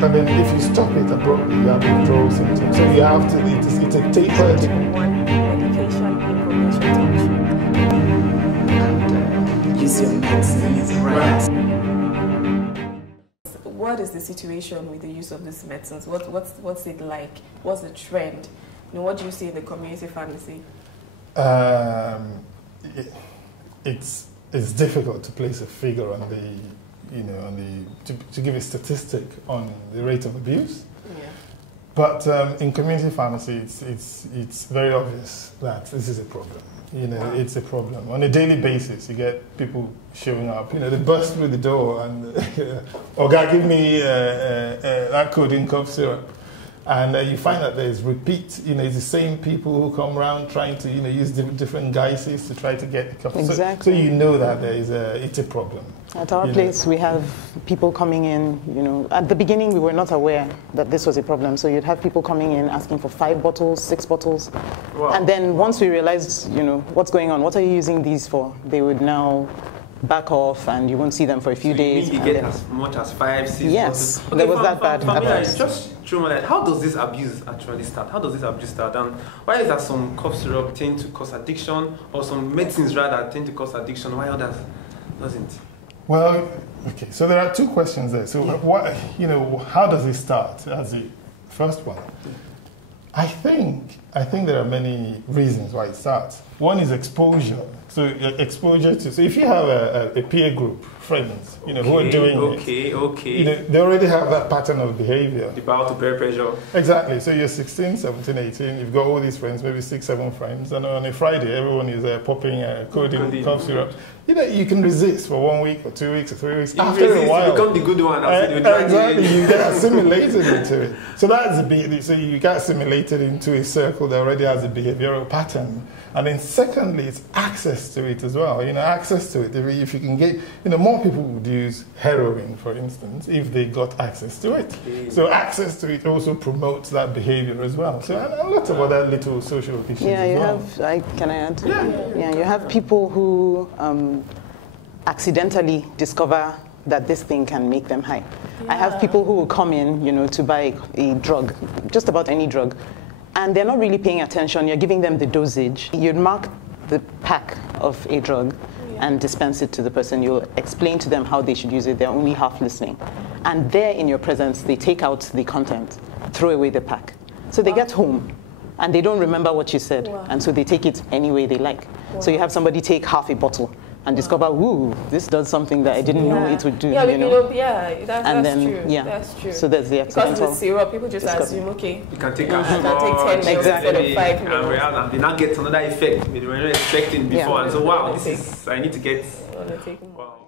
And then if you stop it abruptly, you have withdrawal symptoms. So you have to, it's a tapered. One medication information And use your medicines right. What is the situation with the use of these medicines? What's it like? What's the trend? You know, what do you see in the community pharmacy? It's difficult to place a figure on the, to give a statistic on the rate of abuse. Yeah. But in community pharmacy, it's very obvious that this is a problem. It's a problem. On a daily basis, you get people showing up. They burst through the door and, Ogar, give me that Codeine cough syrup. And you find that there's repeat. It's the same people who come around trying to, use different guises to try to get the cough. Exactly. So you know that it's a problem. At our place, we have people coming in, at the beginning we were not aware that this was a problem. So you'd have people coming in asking for 5 bottles, 6 bottles. Wow. And then once we realized, what's going on, what are you using these for? They would now back off and you won't see them for a few days. You get as much as 5, 6 yes, bottles. there was that bad. Just through my life, how does this abuse actually start? How does this abuse start? And why is that some cough syrup tend to cause addiction, or some medicines rather tend to cause addiction? Why others doesn't? Well, okay. So there are 2 questions there. So how does it start? As the first one, I think there are many reasons why it starts. One is exposure. So exposure to. So if you have a peer group, friends, who are doing it, they already have that pattern of behavior. The power to bear pressure. Exactly. So you're 16, 17, 18. You've got all these friends, maybe 6, 7 friends, and on a Friday, everyone is popping Codeine cough syrup. You can resist for 1 week or 2 weeks or 3 weeks. After a while, you become the good one. Exactly. You get assimilated into it. So that's the behavior. So you get assimilated into a circle that already has a behavioral pattern. And then secondly, it's access to it as well. Access to it. If you can get, more people would use heroin, for instance, if they got access to it. Okay. So access to it also promotes that behavior as well. So a lot of other little social issues as well. Can I add? Yeah, you have people who accidentally discover that this thing can make them high. Yeah. I have people who will come in, to buy a drug, just about any drug, and they're not really paying attention. You're giving them the dosage. You'd mark the pack of a drug and dispense it to the person. You'll explain to them how they should use it. They're only half listening. And there in your presence, they take out the content, throw away the pack. So they get home and they don't remember what you said. Wow. And so they take it any way they like. Wow. So you have somebody take half a bottle and discover, ooh, this does something that I didn't know it would do. That's true. Yeah, that's true. So there's the accidental. Because with syrup, people just assume, okay, you can take you can take 10 minutes instead of 5 minutes. And they now get another effect they were not expecting before. And so, wow, I need to get. Wow.